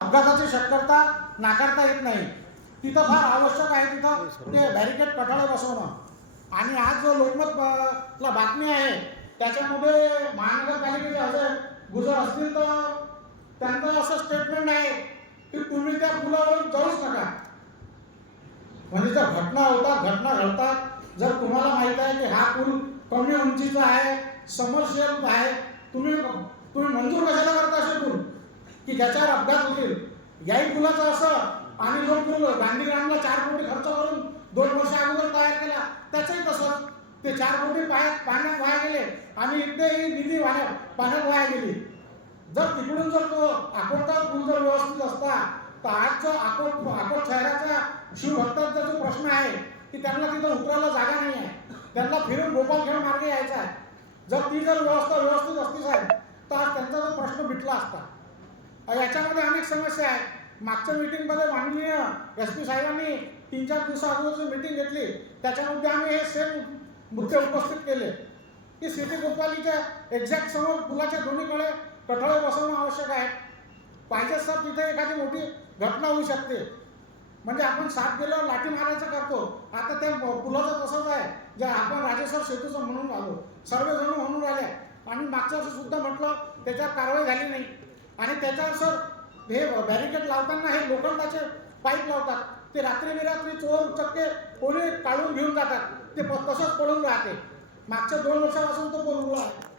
अपघाताची शक्यता नाकारता येत नाही. तिथं फार आवश्यक आहे तिथं ते बॅरिकेड कठाळे बसवणं. आणि आज जो लोकमत ला बातमी आहे त्याच्यामध्ये महानगरपालिकेचे असे गुजर असतील तर त्यांचं असं स्टेटमेंट आहे की तुम्ही त्या पुलावर जाऊच नका. म्हणजे ज्या घटना होतात घटना घडतात जर तुम्हाला माहीत आहे की हा पूल कमी उंचीचा आहे समरशेल आहे तुम्ही तुम्ही मंजूर कशाला करता असे पूल? की ज्याच्यावर अपघात होतील? याही पुलाचं असं आणि जो पूल गांधीग्रामला चार कोटी खर्च करून दोन वर्ष अगोदर तयार केला. त्याचंही तसं. ते चार कोटी पाण्यात पाण्यात वाया गेले. आणि इथेही निधी वाया पाण्यात वाया गेली. जर तिकडून जर तो अकोटचा पूल जर व्यवस्थित असता तर आजचं जो अकोट अकोट शहराचा शिवभक्तांचा जो प्रश्न आहे की त्यांना तिथं उतरायला जागा नाही आहे त्यांना फिरून गोपालखेड मार्गे यायचा आहे. जर ती जर व्यवस्था व्यवस्थित असती साहेब तर आज त्यांचा जो प्रश्न मिटला असता याच्यामध्ये अनेक समस्या आहेत. मागच्या मीटिंगमध्ये माननीय एस पी साहेबांनी तीन चार दिवसा अगोदरची मीटिंग घेतली. त्याच्यामध्ये आम्ही हे सेम मुद्दे उपस्थित केले. की सिटी गोपालीच्या एक्झॅक्ट समोर पुलाच्या दोन्हीकडे कठोळे बसवणं आवश्यक आहे. पाहिजे सर तिथे एखादी मोठी घटना होऊ शकते. म्हणजे आपण साथ गेल्यावर लाठी मारायचं करतो. आता त्या पुलाचं तसंच आहे. जे आपण राजेश्वर सेतूचं म्हणून आलो. सर्वजण म्हणून राहिले आणि मागच्या वर्षी सुद्धा म्हटलं त्याच्यावर कारवाई झाली नाही. आणि त्याच्यावर सर हे बॅरिकेड लावताना हे लोखंडाचे पाईप लावतात. ते रात्री बिरात्री चोर चक्के कोणी काढून घेऊन जातात. ते प- तसंच पडून राहते. मागच्या दोन वर्षापासून तो बोलू आहे.